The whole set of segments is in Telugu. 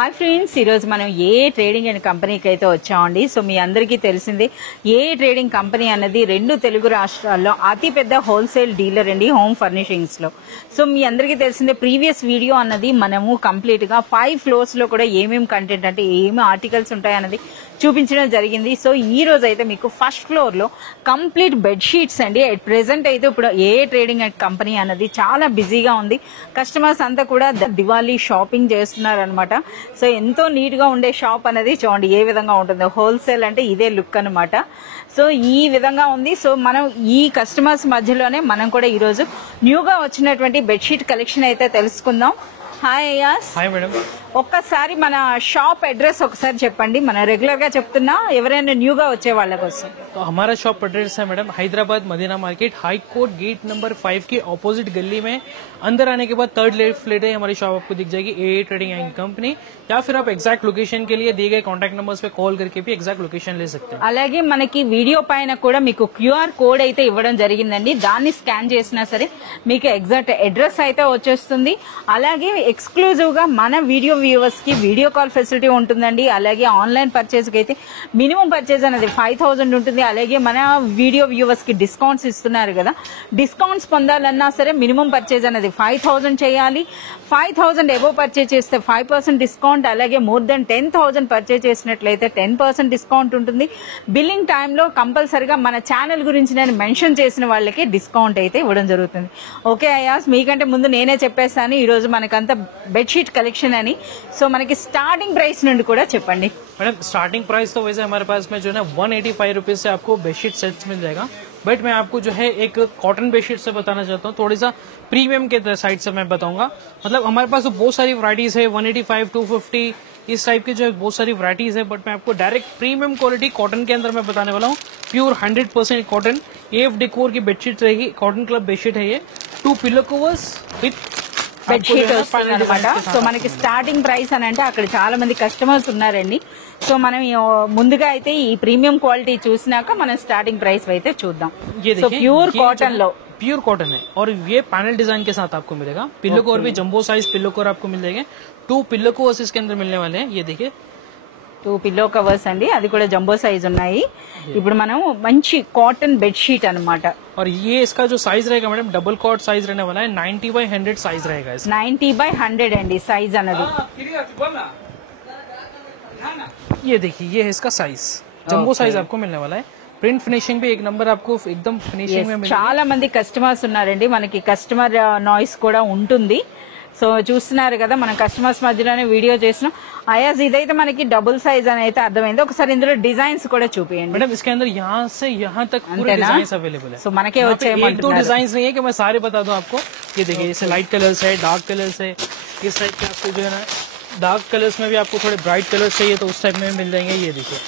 హాయ్ ఫ్రెండ్స్, ఈరోజు మనం ఏ ట్రేడింగ్ అండ్ కంపెనీకి అయితే వచ్చామండి. సో మీ అందరికీ తెలిసిందే ఏ ట్రేడింగ్ కంపెనీ అన్నది రెండు తెలుగు రాష్ట్రాల్లో అతిపెద్ద హోల్సేల్ డీలర్ అండి హోమ్ ఫర్నిషింగ్స్ లో. సో మీ అందరికీ తెలిసిందే ప్రీవియస్ వీడియో అన్నది మనము కంప్లీట్ గా 5 ఫ్లోర్స్ లో కూడా ఏమేమి కంటెంట్ అంటే ఏమి ఆర్టికల్స్ ఉంటాయి అన్నది చూపించడం జరిగింది. సో ఈ రోజు అయితే మీకు ఫస్ట్ ఫ్లోర్ లో కంప్లీట్ బెడ్షీట్స్ అండి. అట్ ప్రెసెంట్ అయితే ఇప్పుడు ఏ ట్రేడింగ్ అండ్ కంపెనీ అన్నది చాలా బిజీగా ఉంది. కస్టమర్స్ అంతా కూడా దివాళీ షాపింగ్ చేస్తున్నారు అనమాట. సో ఎంతో నీట్ గా ఉండే షాప్ అనేది చూడండి ఏ విధంగా ఉంటుందో. హోల్సేల్ అంటే ఇదే లుక్ అనమాట. సో ఈ విధంగా ఉంది. సో మనం ఈ కస్టమర్స్ మధ్యలోనే మనం కూడా ఈ రోజు న్యూగా వచ్చినటువంటి బెడ్షీట్ కలెక్షన్ అయితే తెలుసుకుందాం. హాయ్ అయాస్. Hi madam. ఒక్కసారి మన షాప్ అడ్రస్ ఒకసారి చెప్పండి. మనం రెగ్యులర్ గా చెప్తున్నా ఎవరైనా న్యూగా వచ్చే వాళ్ళ కోసం. तो हमारा शॉप एड्रेस है madam Hyderabad Madina market high court gate number 5 के ऑपोजिट गली में अंदर आने के बाद थर्ड फ्लैट है हमारी शॉप आपको दिख जाएगी ए ट्रेडिंग एंड कंपनी. या फिर आप एग्जैक्ट लोकेशन के लिए दिए गए कॉन्टैक्ट नंबर्स पे कॉल करके भी एग्जैक्ट लोकेशन ले सकते हैं. అలాగే మనకి వీడియో పైన కూడా మీకు క్యూఆర్ కోడ్ అయితే ఇవ్వడం జరిగిందండి. దాన్ని స్కాన్ చేసినా సరే మీకు ఎగ్జాక్ట్ అడ్రస్ అయితే వచ్చేస్తుంది. అలాగే ఎక్స్క్లూజివ్ గా మన వీడియో వ్యూవర్స్ కి వీడియో కాల్ ఫెసిలిటీ ఉంటుందండి. అలాగే ఆన్లైన్ పర్చేస్ కి అయితే మినిమం పర్చేస్ అనేది 5000 ఉంటుంది. అలాగే మన వీడియో వ్యూవర్స్ కి డిస్కౌంట్స్ ఇస్తున్నారు కదా, డిస్కౌంట్స్ పొందాలన్నా సరే మినిమం పర్చేజ్ అనేది 5000 చేయాలి. 5000 ఎబో పర్చేజ్ చేస్తే 5% డిస్కౌంట్. అలాగే మోర్ దెన్ 10,000 పర్చేజ్ చేసినట్లయితే 10% డిస్కౌంట్ ఉంటుంది. బిల్లింగ్ టైంలో కంపల్సరిగా మన ఛానల్ గురించి నేను మెన్షన్ చేసిన వాళ్ళకి డిస్కౌంట్ అయితే ఇవ్వడం జరుగుతుంది. ఓకే అయాస్, మీకంటే ముందు నేనే చెప్పేస్తాను ఈ రోజు మనకంతా బెడ్షీట్ కలెక్షన్ అని. సో మనకి స్టార్టింగ్ ప్రైస్ నుండి కూడా చెప్పండి. मैडम स्टार्टिंग प्राइस तो वैसे हमारे पास में जो है ना 185 रुपीज से आपको बेडशीट सेट्स मिल जाएगा. बट मैं आपको जो है एक कॉटन बेडशीट से बताना चाहता हूँ, थोड़ी सा प्रीमियम के साइड से मैं बताऊंगा. मतलब हमारे पास तो बहुत सारी वैरायटीज है 185, 250 इस टाइप की जो है बहुत सारी वैरायटीज है. बट मैं आपको डायरेक्ट प्रीमियम क्वालिटी कॉटन के अंदर मैं बताने वाला हूँ. प्योर 100% कॉटन AF डेकोर की बेडशीट रहेगी. कॉटन क्लब बेडशीट है ये. 2 पिलो कवर्स विथ బెడ్షీట్ వస్తుంది అనమాట. సో మనకి స్టార్టింగ్ ప్రైస్ అని అంటే అక్కడ చాలా మంది కస్టమర్స్ ఉన్నారండి. సో మనం ముందుగా అయితే ఈ ప్రీమియం క్వాలిటీ చూసినాక మనం స్టార్టింగ్ ప్రైస్ అయితే చూద్దాం. సో ప్యూర్ కాటన్ లో प्योर कॉटन है और ये पैनल डिजाइन के साथ आपको मिलेगा. पिल्लो कवर भी जंबो साइज पिल्लो कवर आपको मिल जाएंगे. 2 पिल्लो कवर्स इसके अंदर मिलने वाले हैं. ये देखिए 2 పిల్లో కవర్స్ అండి, అది కూడా జంబో సైజ్ ఉన్నాయి. ఇప్పుడు మనం మంచి కాటన్ బెడ్షీట్ అనమాట. और ये इसका जो साइज रहेगा मैडम डबल कॉट साइज रहने वाला है. 90/100 साइज रहेगा इसका. 90/100 అండి సైజ్ అన్నది. ये देखिए ये है इसका साइज. जंबो साइज आपको मिलने वाला है. प्रिंट फिनिशिंग भी एक नंबर आपको एकदम फिनिशिंग में मिलेगी. చాలా మంది కస్టమర్స్ ఉన్నారండి. మనకి కస్టమర్ నాయిస్ కూడా ఉంటుంది. సో చూస్తున్నారు కదా, మనం కస్టమర్స్ మధ్యలోనే వీడియో చేసినాం. అయాజ్ ఇదైతే మనకి డబుల్ సైజ్ అని అయితే అర్థమైంది. ఒకసారి ఇందులో డిజైన్స్ కూడా చూపియండి मैडम. इसके अंदर यहाँ से यहाँ तक पूरे डिजाइन अवेलेबल है. సో మనకే एक दो डिजाइन नहीं है कि मैं सारे बता दूं आपको. ये देखिए जैसे लाइट कलर्स है, डार्क कलर्स है. इस टाइप के आपको जो है ना डार्क कलर्स में भी आपको थोड़े ब्राइट कलर्स चाहिए तो उस टाइप में मिल जाएंगे. ये देखिए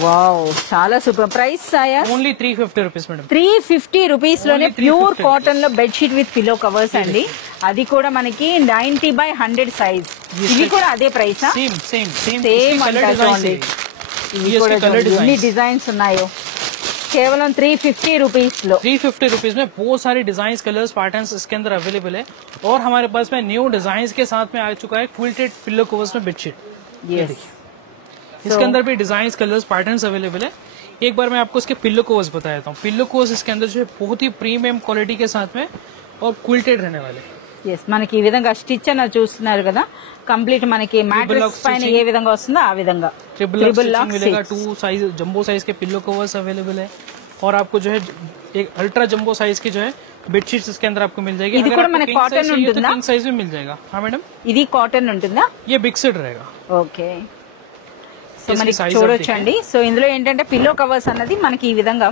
వావ్, చాలా super price. Ayaz only 350 rupees madam. 350 rupees లోనే ప్యూర్ కాటన్ లో బెడ్షీట్ విత్ పిల్లో కవర్స్ అండి. అది కూడా మనకి 90/100 సైజ్. ఇది కూడా అదే price. Same same same same colour design. ఇది కూడా ఎన్ని డిజైన్స్ ఉన్నాయో. కేవలం 350 రూపీస్ లో 350 रुपीज में बहुत सारे डिजाइन कलर्स पैटर्न्स इसके अंदर अवेलेबल है. और हमारे पास में न्यू डिजाइन के साथ में आ चुका है क्विल्टेड पिल्लो कवर्स में बेडशीट. इसके अंदर भी डिजाइन कलर्स पैटर्न्स अवेलेबल है. एक बार मैं आपको इसके पिल्लो कवर्स बता देता हूँ. पिल्लो कवर्स इसके अंदर जो है बहुत ही प्रीमियम क्वालिटी के साथ में और क्विल्टेड रहने वाले. ఎస్, మనకి ఈ విధంగా స్టిచ్ అన్న చూస్తున్నారు కదా. కంప్లీట్ మనకి మ్యాట్రెస్ పైన ఏ విధంగా వస్తుందో ఆ విధంగా ट्रिपल लॉक मिलेगा. 2 साइज जंबो साइज के पिल्लो कवर्स अवेलेबल है. और आपको जो है एक अल्ट्रा जंबो साइज की जो है बेडशीट्स इसके अंदर आपको मिल जाएगी. ఇది కూడా మనకి కాటన్ ఉంటుందా? किंग साइज भी मिल जाएगा. हाँ मैडम, ఇది కాటన్ ఉంటుందా? ये बिग सेट रहेगा. ఓకే, సో మనకి చూడొచ్చండి. సో ఇందులో ఏంటంటే పిల్లో కవర్స్ అన్నది మనకి ఈ విధంగా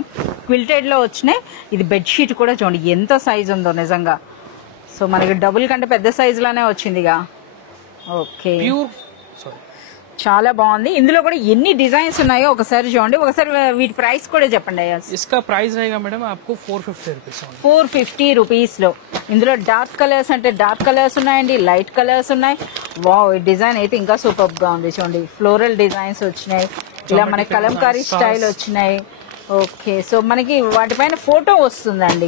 క్విల్టెడ్ లో వచ్చినాయి. ఇది బెడ్షీట్ కూడా చూడండి ఎంత సైజ్ ఉందో నిజంగా. సో మనకి డబుల్ కంటే పెద్ద సైజ్ లోనే వచ్చిందిగా. ఓకే, प्योर सॉरी చాలా బాగుంది. ఇందులో కూడా ఎన్ని డిజైన్స్ ఉన్నాయో ఒకసారి చూడండి. ఒకసారి వీటి ప్రైస్ కూడా చెప్పండి అయ్యా. इसका प्राइस रहेगा मैडम आपको 450 रुपीज. 450 రూపీస్ లో ఇందులో డార్క్ కలర్స్ అంటే డార్క్ కలర్స్ ఉన్నాయండి, లైట్ కలర్స్ ఉన్నాయి. వావ్, ఈ డిజైన్ అయితే ఇంకా సూపర్ గా ఉంది చూడండి. ఫ్లోరల్ డిజైన్స్ వచ్చినాయి, ఇలా మనకి కలంకారీ స్టైల్ వచ్చినాయి. ఓకే, సో మనకి వాటిపైన ఫోటో వస్తుందండి.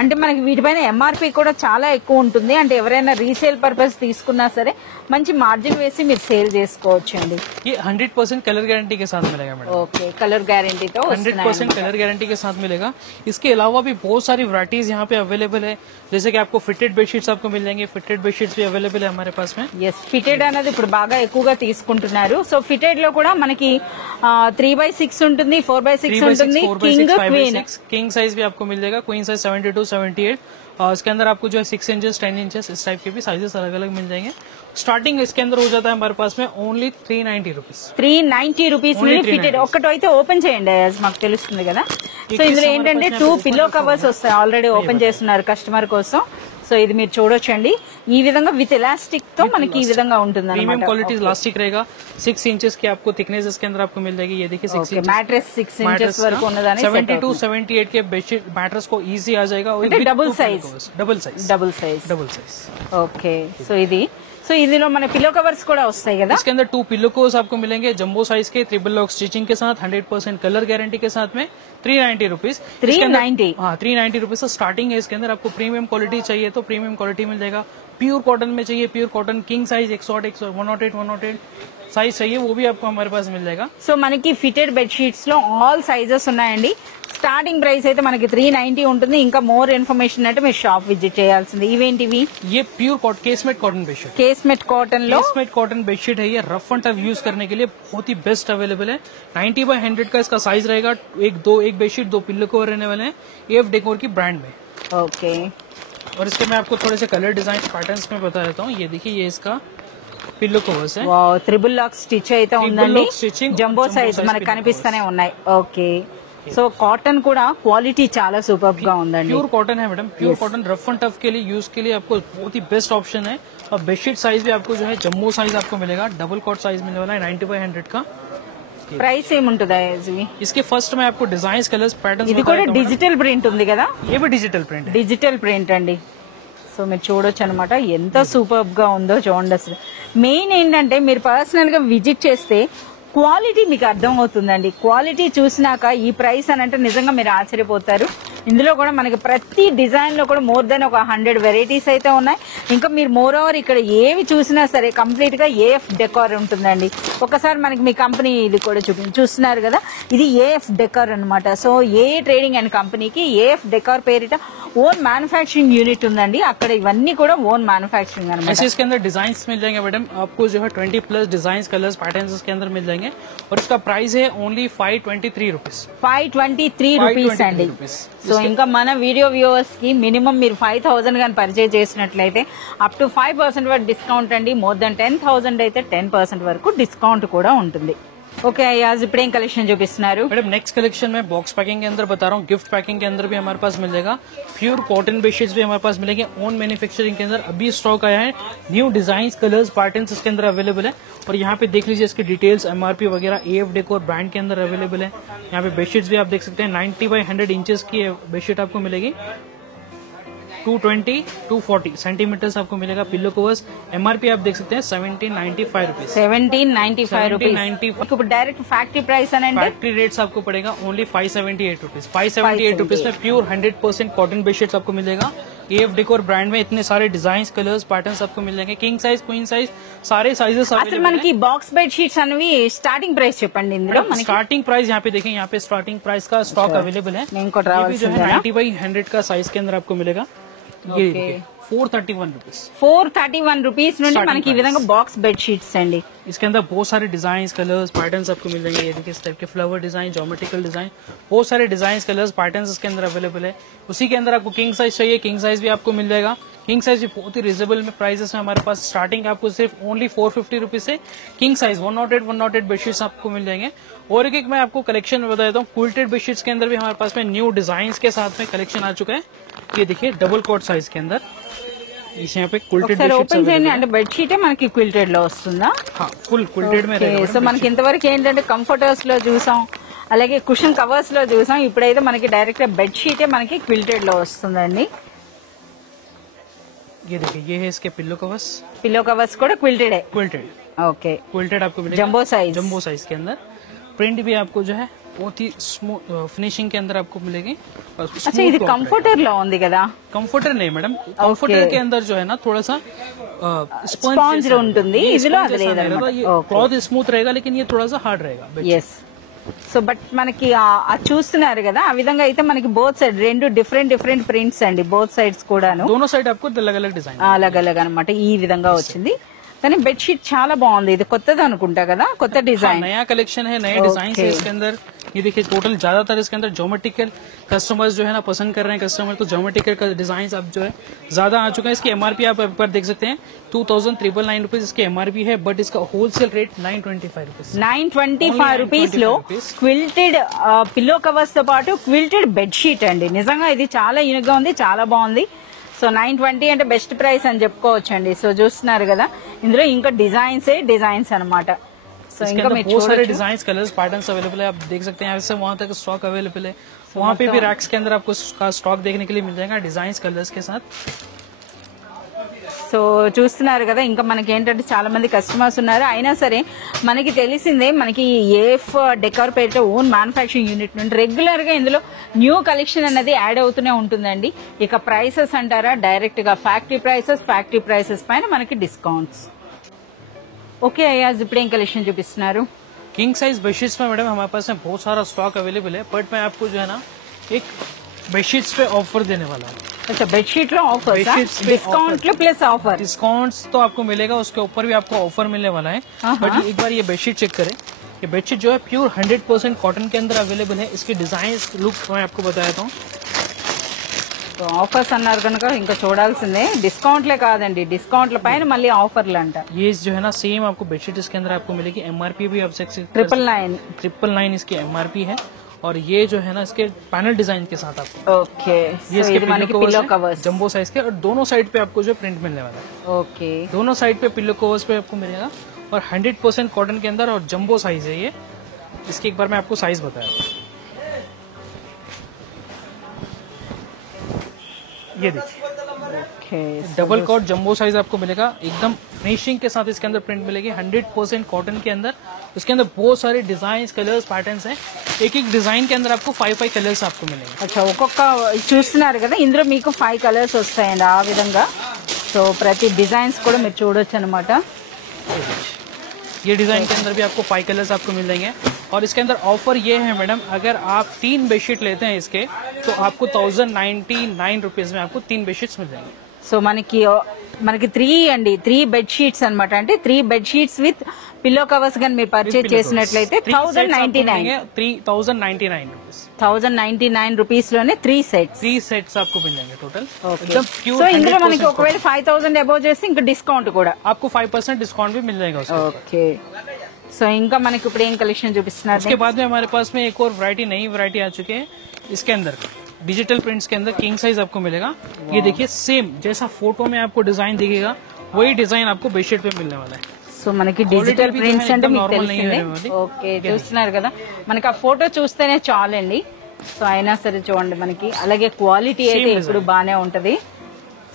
అంటే మనకి వీటిపైన ఎంఆర్పి కూడా చాలా ఎక్కువ ఉంటుంది. అంటే ఎవరైనా రీసేల్ పర్పస్ తీసుకున్నా సరే మంచి మార్జిన్ వేసి మీరు సేల్ చేసుకోవచ్చు అండి. ये 100% कलर गारंटी के साथ मिलेगा मैडम. ఓకే, కలర్ గ్యారంటీతో 100% कलर गारंटी के साथ मिलेगा. इसके अलावा भी बहुत सारी वैरायटीज यहाँ पे अवेलेबल है. जैसे कि आपको फिटेड बेडशीट्स आपको मिल जाएंगे. फिटेड बेडशीट्स भी अवेलेबल है हमारे पास में. ఎస్, ఫిటెడ్ అనేది ఇప్పుడు బాగా ఎక్కువగా తీసుకుంటున్నారు. సో ఫిటెడ్ లో కూడా మనకి 3x6 ఉంటుంది, 4x6 ఉంటుంది, కింగ్ క్వీన్. किंग साइज भी आपको मिल जाएगा. क्वीन साइज 72, 78 और इसके अंदर आपको जो है 6 इंचेस, 10 इंचेस इस टाइप के भी साइजेस अलग अलग मिल जाएंगे. स्टार्टिंग इसके अंदर हो जाता है हमारे पास में ओनली 390 रुपीज. 390 రూపీస్ నుండి ఫిటెడ్. ఒక్కటి అయితే ఓపెన్ చేయండి, మాకు తెలుస్తుంది కదా. సో ఇందులో ఏంటంటే 2 పిల్లో కవర్స్ వస్తాయి. ఆల్రెడీ ఓపెన్ చేస్తున్నారు కస్టమర్ కోసం. సో ఇది మీరు చూడొచ్చండి. ఈ విధంగా విత్ ఎలాస్టిక్ తో మనకి ఈ విధంగా ఉంటుంది. प्रीमियम क्वालिटी इलास्टिक रहेगा. 6 इंचेस की आपको थिकनेस इसके अंदर आपको मिल जाएगी. ये देखिए 6 इंच మ్యాట్రెస్ 6 ఇంచెస్ వరకు ఉన్నదని 72, 78 के बेडशीट मैट्रेस को इजी आ जाएगा. Double size. Double size. Okay, so ఇది సో ఇందులో మన పిల్లో కవర్స్ కూడా వస్తాయి కదా. इसके अंदर 2 पिलो कवर्स आपको मिलेंगे जंबो साइज के, ट्रिपल लॉक स्टिचिंग के साथ, 100% कलर गारंटी के साथ में 390 रुपीज. 390. हाँ, 390 रुपीज से स्टार्टिंग है. इसके अंदर आपको प्रीमियम क्वालिटी चाहिए तो प्रीमियम क्वालिटी मिल जाएगा. प्योर कॉटन में चाहिए pure cotton, king size 108 size चाहिए वो भी आपको हमारे पास मिल जाएगा. సో మనకి ఫిటెడ్ బెడ్ షీట్స్ లో ఆల్ సైజెస్ ఉన్నాయండి. స్టార్టింగ్ ప్రైస్ అయితే మనకి 390 ఉంటుంది. ఇంకా మోర్ ఇన్ఫర్మేషన్ అంటే మీరు షాప్ విజిట్ చేయాల్సింది. ఇవేంటివి? ये प्योर केसमेट कॉटन बेडशीट. కేస్మెట్ కాటన్ లో केसमेट कॉटन बेडशीट है. ये रफ एंड टफ यूज करने के लिए बहुत ही बेस्ट अवेलेबल है. 90/100 का इसका साइज रहेगा. एक बेडशीट 2 पिल्लो कवर रहने वाले हैं एफ डेकोर की ब्रांड में. ఓకే, और इसके मैं आपको थोड़े से कलर डिजाइन पैटर्न्स में बता देता हूँ. ये देखिए ये इसका पिल्लो कवर्स है. వావ్, త్రిబుల్ లాక్ స్టిచ్ అయితే ఉందండి. lock stitching, jumbo jumbo size size మనకు pillow కనిపిస్తూనే ఉన్నాయి. ఓకే, సో కాటన్ కూడా క్వాలిటీ చాలా సూపర్ గా ఉందండి. प्योर कॉटन है madam. Pure cotton rough and tough के लिए यूज के लिए आपको बहुत ही बेस्ट ऑप्शन है. और बेडशीट साइज भी आपको जो है जम्बो साइज आपको मिलेगा. डबल कॉट साइज मिलने वाला है 90/100 का. ప్రైస్ ఏముంటుందా ఇది? इसके फर्स्ट में आपको डिजाइन कलर्स पैटर्न. ఇది కూడా డిజిటల్ ప్రింట్ ఉంది కదా. ये भी डिजिटल प्रिंट है. డిజిటల్ ప్రింట్ అండి. సో మీరు చూడొచ్చు అనమాట ఎంత సూపర్ గా ఉందో చూడండి. అసలు మెయిన్ ఏంటంటే మీరు పర్సనల్ గా విజిట్ చేస్తే క్వాలిటీ మీకు అర్థం అవుతుందండి. క్వాలిటీ చూసినాక ఈ ప్రైస్ అని అంటే నిజంగా మీరు ఆశ్చర్యపోతారు. ఇందులో కూడా మనకి ప్రతి డిజైన్ లో కూడా మోర్ దెన్ ఒక 100 వెరైటీస్ అయితే ఉన్నాయి. ఇంకా మీరు మోర్ ఓవర్ ఇక్కడ ఏవి చూసినా సరే కంప్లీట్ గా ఏఎఫ్ డెకార్ ఉంటుందండి. ఒకసారి మనకి మీ కంపెనీ ఇది కూడా చూస్తున్నారు కదా, ఇది ఏఎఫ్ డెకార్ అన్నమాట. సో ఏ ట్రేడింగ్ అండ్ కంపెనీకి ఏఎఫ్ డెకార్ పేరిట ఓన్ మ్యానుఫ్యాక్చరింగ్ యూనిట్ ఉందండి. అక్కడ ఇవన్నీ కూడా ఓన్ మ్యానుఫ్యాక్చరింగ్ అనమాట. ऐसे इसके अंदर डिजाइन मिल जाएंगे मैडम. आपको जो है 20+ डिजाइन कलर्स पैटर्न इसके अंदर मिल जाएंगे. और इसका प्राइस है ओनली 523 रुपीज. 523 రూపీస్ అండి. సో ఇంకా మన వీడియో వ్యూవర్స్ కి మినిమం మీరు 5000 గాని పర్చేజ్ చేసినట్లయితే అప్ టు 5% వరకు డిస్కౌంట్ అండి. మోర్ దెన్ 10,000 అయితే 10% వరకు డిస్కౌంट కూడా ఉంటుంది. ओके आज इपड़ेम कलेक्शन చూపిస్తున్నారు मैडम. नेक्स्ट कलेक्शन में बॉक्स पैकिंग के अंदर बता रहा हूँ. गिफ्ट पैकिंग के अंदर भी हमारे पास मिल जाएगा. प्योर कॉटन बेडशीट्स भी हमारे पास मिलेंगे. ओन मैन्युफैक्चरिंग के अंदर अभी स्टॉक आया है. न्यू डिजाइन कलर्स पैटर्न्स इसके अंदर अवेलेबल है. और यहाँ पे देख लीजिए इसकी डिटेल्स, एमआरपी वगैरह एफ डेकोर ब्रांड के अंदर अवेलेबल है. यहाँ पे बेडशीट्स भी आप देख सकते हैं. 90/100 इंचेस की बेडशीट आपको मिलेगी. 220, 240 सेंटीमीटर्स आपको मिलेगा. पिल्लो कवर्स एमआरपी आप देख सकते हैं 1795 रुपीज. 1795 రూపీస్. 1795. ఇప్పుడు డైరెక్ట్ ఫ్యాక్టరీ ప్రైస్ అని అంటే फैक्ट्री रेट्स आपको पड़ेगा ओनली 578 रुपीज. 578 रुपीज में प्योर 100% कॉटन बेडशीट्स आपको मिलेगा. एफ डेकोर ब्रांड में इतने सारे डिजाइन कलर्स पैटर्न्स आपको मिल जाएंगे. किंग साइज, क्वीन साइज सारे साइजेस అసలు మనకి బాక్స్ బెడ్ షీట్స్ అనేవి స్టార్టింగ్ ప్రైస్ చెప్పండి. ఇందులో మనకి स्टार्टिंग प्राइस यहाँ पे देखें. यहाँ पे स्टार्टिंग प्राइस का स्टॉक अवेलेबल है. నేను కూడా ये भी जो है రావాల్సిందేనా? 90/100 का साइज के अंदर आपको मिलेगा. ये देखिए 431 रुपीज. 431 రూపీస్ నుండి Starting మనకి ఈ విధంగా బాక్స్ బెడ్ షీట్స్ అండి. इसके अंदर बहुत सारे डिजाइन कलर्स पैटर्न्स आपको मिल जाएंगे. ये देखिए इस टाइप के फ्लावर डिजाइन, ज्योमेट्रिकल डिजाइन, बहुत सारे डिजाइन कलर्स पैटर्न्स इसके अंदर अवेलेबल है. उसी के अंदर आपको किंग साइज चाहिए, किंग साइज भी आपको मिल जाएगा. किंग साइज भी बहुत ही रिजनेबल में प्राइसेस में हमारे पास स्टार्टिंग आपको सिर्फ ओनली 450 रुपीज से किंग साइज 108 बेडशीट्स आपको मिल जाएंगे. और एक मैं आपको कलेक्शन में बता देता हूँ. क्विल्टेड बेडशीट्स के अंदर भी हमारे पास में न्यू डिजाइन के साथ में कलेक्शन आ चुका है. ये देखिए डबल कॉट साइज के अंदर इस यहाँ पे क्विल्टेड ఒకసారి ఓపెన్ చేయండి. అంటే బెడ్ షీటే మనకి క్విల్టెడ్ లో వస్తుందా? फुल क्विल्टेड में रहेगा. సో మనకి ఇంతవరకు ఏంటంటే కంఫర్టర్స్ లో చూసాం, అలాగే కుషన్ కవర్స్ లో చూసాం. ఇప్పుడైతే మనకి డైరెక్ట్ బెడ్ షీటే మనకి క్విల్టెడ్ లో వస్తుందండి. ये देखिए ये है इसके पिल्लो कवर्स. పిల్లో కవర్స్ కూడా క్విల్టెడే. क्विल्टेड ఓకే, क्विल्टेड आपको मिलेगा. Jumbo size. जंबो साइज के अंदर प्रिंट भी आपको जो है बहुत ही स्मूथ फिनिशिंग के अंदर आपको मिलेगी। అచ్చా ఇది కంఫర్టర్ లో ఉంది కదా, कंफर्टर नहीं मैडम, कंफर्टर के अंदर जो है ना थोड़ा सा స్పాంజ్ ఉంటుంది, ఇదిలో అది లేదన్నమాట. क्लॉथ स्मूथ रहेगा लेकिन ये थोड़ा सा हार्ड रहेगा। ఎస్. సో బట్ మనకి అది చూస్తున్నారు కదా, ఆ విధంగా అయితే మనకి బోత్ సైడ్ రెండు డిఫరెంట్ డిఫరెంట్ ప్రింట్స్ అండి, బోత్ సైడ్స్ కూడాను दोनों साइड आपको अलग अलग डिजाइन అలగ్ అలగ్ అనమాట. ఈ విధంగా వచ్చింది. కానీ బెడ్షీట్ చాలా బాగుంది. ఇది కొత్తది అనుకుంటా కదా, కొత్త డిజైన్. नया कलेक्शन है, नए डिजाइन है इसके अंदर। ये देखिए टोटल ज्यादातर इसके अंदर ज्योमेट्रिकल कस्टमर्स जो है ना पसंद कर रहे हैं कस्टमर, तो ज्योमेट्रिकल डिजाइन अब जो है ज्यादा आ चुका है। इसकी एमआरपी आप पर देख सकते हैं 2,999 रुपीज इसकी एमआरपी है, बट इसका होलसेल रेट 925 रुपीज। 925 రూపీస్ లో క్విల్టెడ్ పిల్లో కవర్స్ తో పాటు క్విల్టెడ్ బెడ్షీట్ అండి. నిజంగా ఇది చాలా యూనిక్ గా ఉంది, చాలా బాగుంది. సో 920 అంటే బెస్ట్ ప్రైస్ అని చెప్పుకోవచ్చు అండి. సో చూస్తున్నారు కదా, ఇందులో ఇంకా డిజైన్స్ అన్నమాట. సో ఇంకా बहुत सारे डिजाइन कलर्स पैटर्न्स अवेलेबल है, आप देख सकते हैं। यहाँ से वहां तक स्टॉक अवेलेबल है, वहाँ पे भी रैक्स के अंदर आपको स्टॉक देखने के लिए मिल जाएगा डिजाइन कलर्स के साथ। సో చూస్తున్నారు కదా, ఇంకా మనకి ఏంటంటే చాలా మంది కస్టమర్స్ ఉన్నారు. అయినా సరే మనకి తెలిసిందే, మనకి ఏఎఫ్ డెకార్ పేరుతో ఓన్ మ్యానుఫ్యాక్చరింగ్ యూనిట్ నుండి రెగ్యులర్ గా ఇందులో న్యూ కలెక్షన్ అనేది యాడ్ అవుతూనే ఉంటుందండి. ఇక ప్రైసెస్ అంటారా, డైరెక్ట్ గా ఫ్యాక్టరీ ప్రైసెస్ పైన మనకి డిస్కౌంట్స్. ఓకే అయ్యాజ్, ఇప్పుడు ఏం కలెక్షన్ చూపిస్తున్నారు? किंग साइज बेडशीट्स में मैडम हमारे पास में बहुत सारा स्टॉक अवेलेबल है, बट मैं आपको जो है ना एक बेडशीट्स पे ऑफर देने वाला हूँ। अच्छा, बेडशीट लो ऑफर, डिस्काउंट लो प्लस ऑफर। डिस्काउंट्स तो आपको मिलेगा, उसके ऊपर भी आपको ऑफर मिलने वाला है। बट एक बार ये बेडशीट चेक करें, ये बेडशीट जो है प्योर 100% कॉटन के अंदर अवेलेबल है। इसकी डिजाइन लुक मैं आपको बता देता हूँ। సో ఆఫర్స్ అన్నారు కనుక ఇంకా చూడాల్సిందే, డిస్కౌంట్లే కాదండి, డిస్కౌంట్ల పైన మళ్ళీ ఆఫర్లు అంట. ये जो है ना सेम आपको बेडशीट इसके अंदर आपको मिलेगी, एमआरपी भी आप 999 इसकी एमआरपी है। और ये जो है ना इसके पैनल डिजाइन के साथ आपको ఓకే. ये సో ఇది మనకి పిల్లో కవర్స్ जंबो साइज के, और दोनों साइड पे आपको जो प्रिंट मिलने वाला है, ఓకే. दोनों साइड पे पिलो कवर्स पे आपको मिलेगा, और 100% कॉटन के अंदर, और जंबो साइज है ये। इसकी एक बार मैं आपको साइज बताया, ये देखिए okay. Double cot jumbo size आपको मिलेगा, एकदम फिनिशिंग के साथ इसके अंदर प्रिंट मिलेगी, 100% कॉटन के अंदर। उसके अंदर बहुत सारे डिजाइन कलर्स पैटर्न्स हैं, एक एक डिजाइन के अंदर आपको 5 कलर्स आपको मिलेंगे। అచ్చా, ఒక్కొక్క చూస్తున్నారు కదా, ఇందులో మీకు 5 కలర్స్ వస్తాయండి ఆ విధంగా. సో ప్రతి డిజైన్స్ కూడా మీరు చూడొచ్చు అనమాట. ये डिजाइन के अंदर भी आपको 5 कलर्स आपको मिल जाएंगे। और इसके अंदर ऑफर ये है मैडम, अगर आप 3 बेडशीट लेते हैं इसके, तो आपको 1,099 रुपीज में आपको 3 बेडशीट्स मिल जाएंगे। సో మనకి 3 బెడ్షీట్స్ అనమాట. అంటే 3 బెడ్షీట్స్ విత్ పిల్లో కవర్స్ గాని మీరు పర్చేజ్ చేసినట్లయితే 1,099 रुपीज 1,099 రూపీస్ లోనే 3 సెట్స్ आपको मिल जाएंगे टोटल। एकदम प्योर। సో ఇందులో మనకి ఒకవేళ 5,000 అబౌవ్ చేస్తే ఇంకా డిస్కౌంట్ కూడా आपको 5% डिस्काउंट भी मिल जाएगा उसके। ఓకే. సో ఇంకా మనకి ఇప్పుడు ఏం కలెక్షన్ చూపిస్తున్నారు? उसके बाद में हमारे पास में एक और नई वैरायटी आ चुकी है। इसके अंदर डिजिटल प्रिंट्स के अंदर किंग साइज आपको मिलेगा। ये देखिए सेम जैसा फोटो में आपको डिजाइन दिखेगा, वही डिजाइन आपको बेडशीट पे मिलने वाला है। సో మనకి డిజిటల్ ప్రింట్స్ అంటే మీకు తెలిసిందే. ఓకే, చూస్తున్నారు కదా, మనకి ఆ ఫోటో చూస్తేనే చాలండి. సో అయినా సరే చూడండి, మనకి అలాగే క్వాలిటీ అయితే ఎప్పుడు బానే ఉంటది.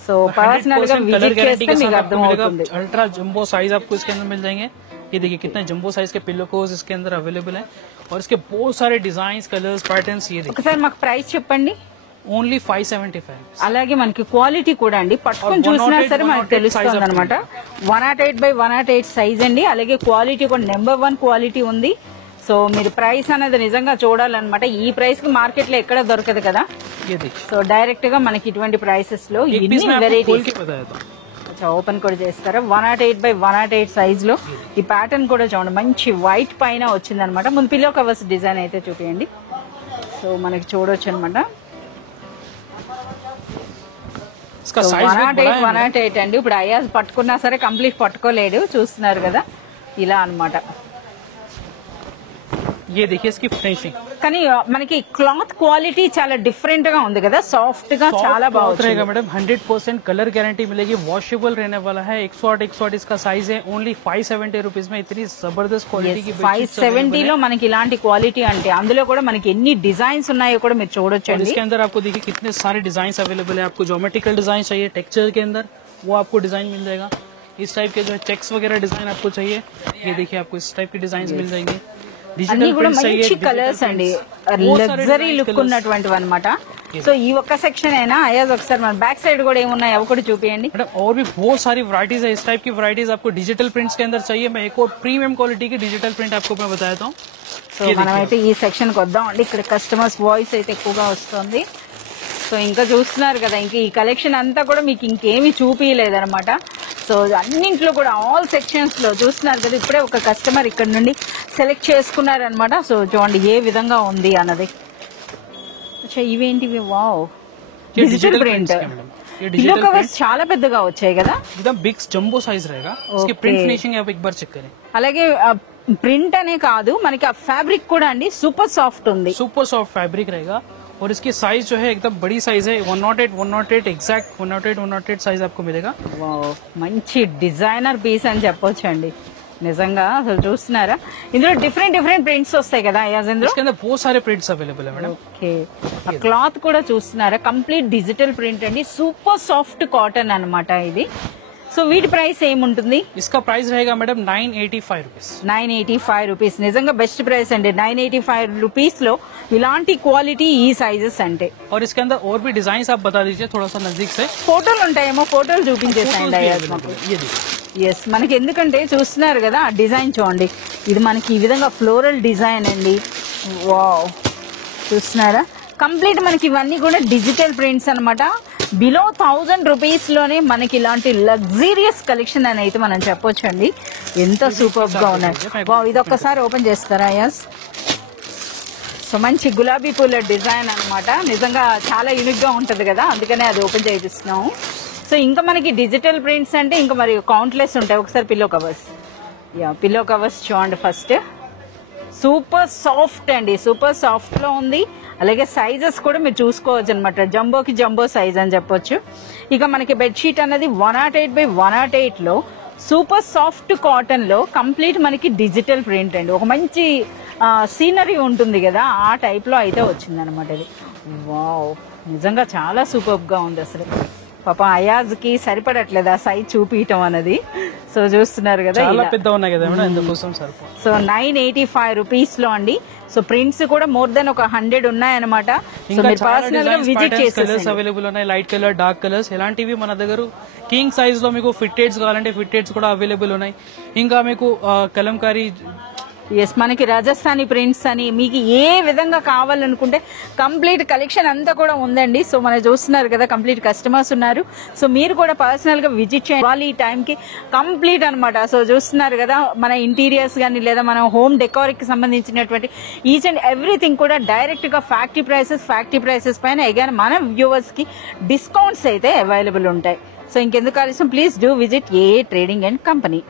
సో పర్సనల్ గా విజిట్ చేస్తే మీకు అర్థమవుతుంది. अल्ट्रा जंबो साइज आपको इसके अंदर मिल जाएंगे। ये देखिए कितने जंबो साइज के पिलो कवर्स इसके अंदर अवेलेबल है, और इसके बहुत सारे डिजाइन कलर्स पैटर्न्स। ये देखिए ఒకసారి మాకు ప్రైస్ చెప్పండి. ఓన్లీ 575। అలాగే మనకి క్వాలిటీ కూడా అండి, పట్టుకొని చూసినా సరే మనకి తెలుస్తుంది అనమాట. 108x108 సైజ్ అండి, అలాగే క్వాలిటీ కూడా నెంబర్ 1 క్వాలిటీ ఉంది. సో మీరు ప్రైస్ అనేది నిజంగా చూడాలన్నమాట. ఈ ప్రైస్ కి మార్కెట్ లో ఎక్కడ దొరకదు కదా. సో డైరెక్ట్ గా మనకి ఇటువంటి ప్రైసెస్ లో ఇన్ని వెరైటీస్. ఓపెన్ కూడా చేస్తారా? 108x108 సైజ్ లో ఈ ప్యాటర్న్ కూడా చూడండి, మంచి వైట్ పైన వచ్చింది అనమాట. ముందు పిల్లో కవర్స్ డిజైన్ అయితే చూపించండి. సో మనకి చూడొచ్చు అనమాట. 108 అండి. ఇప్పుడు అయాజ్ పట్టుకున్నా సరే కంప్లీట్ పట్టుకోలేడు, చూస్తున్నారు కదా, ఇలా అన్నమాట. ये देखिए इसकी फिनिशिंग, కానీ మనకి క్లాత్ క్వాలిటీ చాలా డిఫరెంట్ గా ఉంది కదా, సాఫ్ట్ గా చాలా బాగుంటుంది मैडम। 100% कलर गारंटी मिलेगी, वॉशेबल रहने वाला है। 108 इसका साइज है, ओनली 570 रुपीज में इतनी जबरदस्त क्वालिटी की 570 లో మనకి ఇలాంటి క్వాలిటీ అంటే అందులో కూడా మనకి ఎన్ని డిజైన్స్ ఉన్నాయో కూడా మీరు చూడొచ్చండి. इसके अंदर आपको देखिए कितने सारे डिजाइन अवेलेबल है। आपको ज्योमेट्रिकल डिजाइन चाहिए टेक्सचर के अंदर, वो आपको डिजाइन मिल जाएगा। इस टाइप के जो चेक्स वगैरह डिजाइन आपको चाहिए, ये देखिए आपको इस टाइप के डिजाइन मिल जाएंगे। అన్ని కూడా మంచి కలర్స్ అండి, లగ్జరీ లుక్ ఉన్నటువంటివి అనమాట. సో ఈ ఒక్క సెక్షన్ అయినా అయాజ్ ఒకసారి మన బ్యాక్ సైడ్ కూడా ఏమున్నాయి అవి కూడా చూపియండి. मैडम और भी बहुत सारी वैरायटीज है, इस टाइप की वैरायटीज आपको डिजिटल प्रिंट्स के अंदर चाहिए, मैं एक और प्रीमियम क्वालिटी की डिजिटल प्रिंट आपको मैं बता देता हूँ. సో మనమైతే ఈ సెక్షన్ కి వద్దాం అండి. ఇక్కడ కస్టమర్స్ వాయిస్ అయితే ఎక్కువగా వస్తుంది. సో ఇంకా చూస్తున్నారు కదా, ఇంకా ఈ కలెక్షన్ అంతా కూడా మీకు ఇంకేమీ చూపించలేదన్నమాట. సో అన్నింట్లో కూడా ఆల్ సెక్షన్స్ లో చూస్తున్నారు కదా, ఇప్పుడే ఒక కస్టమర్ ఇక్కడ నుండి సెలెక్ట్ చేసుకున్నారనమాట. సో చూడండి ఏ విధంగా ఉంది అన్నది. ఇవేంటివి, wow digital print. Pillow covers చాలా పెద్దగా వచ్చాయి కదా, एकदम बिग जंबो साइज रहेगा. इसकी प्रिंट फिनिशिंग आप एक बार चेक करें. అలాగే ప్రింట్ అనే కాదు మనకి ఆ ఫ్యాబ్రిక్ కూడా అండి సూపర్ సాఫ్ట్ ఉంది. सुपर सॉफ्ट फैब्रिक रहेगा और इसकी साइज जो है एकदम बड़ी साइज है. 108 एग्जैक्ट 108 साइज आपको मिलेगा. వావ్ మంచి డిజైనర్ పీస్ అని చెప్పొచ్చు అండి నిజంగా. అసలు చూస్తున్నారా, ఇందులో డిఫరెంట్ ప్రింట్స్ వస్తాయి కదా అయాజ్ ఇందులో. इसके अंदर बहुत सारे प्रिंट्स अवेलेबल है मैडम. ఓకే, ఆ క్లాత్ కూడా చూస్తున్నారా, కంప్లీట్ డిజిటల్ ప్రింట్ అండి, సూపర్ సాఫ్ట్ కాటన్ అన్నమాట ఇది. సో వీటి ప్రైస్ ఏముంటుంది? इसका प्राइस रहेगा मैडम 985 रुपीज. 985 రూపీస్. నిజంగా బెస్ట్ ప్రైస్ అండి. 985 రూపీస్ లో ఇలాంటి క్వాలిటీ ఈ సైజెస్ అంటే. और इसके अंदर और भी डिजाइन आप बता दीजिए थोड़ा सा नजदीक से. ఫోటోలు ఉంటాయేమో, ఫోటోలు చూపించేసాయండి అయాజ్ మాకు. ये देखिए, ఎస్, మనకి ఎందుకంటే చూస్తున్నారు కదా ఆ డిజైన్ చూడండి, ఇది మనకి ఈ విధంగా ఫ్లోరల్ డిజైన్ అండి. వావ్ చూస్తున్నారా, కంప్లీట్ మనకి ఇవన్నీ కూడా డిజిటల్ ప్రింట్స్ అన్నమాట. బిలో 1000 రూపీస్ లోనే మనకి ఇలాంటి లగ్జీరియస్ కలెక్షన్ అని అయితే మనం చెప్పొచ్చు అండి. ఎంత సూపర్ గా ఉన్నాయి. వావ్, ఇది ఒక్కసారి ఓపెన్ చేస్తారా యస్? సో మంచి గులాబీ పూల డిజైన్ అన్నమాట. నిజంగా చాలా యూనిక్ గా ఉంటది కదా, అందుకనే అది ఓపెన్ చేపిస్తున్నాము. సో ఇంకా మనకి డిజిటల్ ప్రింట్స్ అంటే ఇంకా మరి కౌంట్లెస్ ఉంటాయి. ఒకసారి pillow covers, yeah pillow covers చూడండి. ఫస్ట్ సూపర్ సాఫ్ట్ అండి, సూపర్ సాఫ్ట్ లో ఉంది. అలాగే సైజెస్ కూడా మీరు చూసుకోవచ్చు అనమాట, జంబోకి జంబో సైజ్ అని చెప్పొచ్చు. ఇక మనకి బెడ్షీట్ అనేది 108/108 లో సూపర్ సాఫ్ట్ కాటన్ లో కంప్లీట్ మనకి డిజిటల్ ప్రింట్ అండి. ఒక మంచి సీనరీ ఉంటుంది కదా, ఆ టైప్ లో అయితే వచ్చింది అనమాట ఇది. వావ్, నిజంగా చాలా సూపర్ గా ఉంది అసలు. పాప అయాజ్ కి సరిపడట్లేదు ఆ సైజ్ చూపించడం అనేది. సో చూస్తున్నారు కదా, చాలా పెద్ద ఉన్నాయి కదా మేడం, ఎందుకోసం సరిపో. సో 985 రూపీస్ లో అండి. సో ప్రింట్స్ కూడా మోర్ దెన్ ఒక 100 ఉన్నాయన్నమాట. సో మీరు పర్సనల్ గా విజిట్ చేసేసి అవైలబుల్ ఉన్నాయి. లైట్ కలర్, డార్క్ కలర్స్ ఇలాంటివి మన దగ్గర కింగ్ సైజ్ లో మీకు ఫిట్టెడ్స్ కావాలంటే ఫిట్టెడ్స్ కూడా అవైలబుల్ ఉన్నాయి. ఇంకా మీకు కలంకారీ, ఎస్ మనకి రాజస్థానీ ప్రింట్స్ అని మీకు ఏ విధంగా కావాలనుకుంటే కంప్లీట్ కలెక్షన్ అంతా కూడా ఉందండి. సో మనం చూస్తున్నారు కదా, కంప్లీట్ కస్టమర్స్ ఉన్నారు. సో మీరు కూడా పర్సనల్ గా విజిట్ చేయాలి. వాళ్ళు ఈ టైం కి కంప్లీట్ అనమాట. సో చూస్తున్నారు కదా, మన ఇంటీరియర్స్ కానీ లేదా మన హోమ్ డెకోర్ కి సంబంధించినటువంటి ఈచ్ అండ్ ఎవ్రీథింగ్ కూడా డైరెక్ట్ గా ఫ్యాక్టరీ ప్రైసెస్ పైన ఎగానే మన వ్యూవర్స్ కి డిస్కౌంట్స్ అయితే అవైలబుల్ ఉంటాయి. సో ఇంకెందుకు ఆలస్యం, please do visit A trading and company.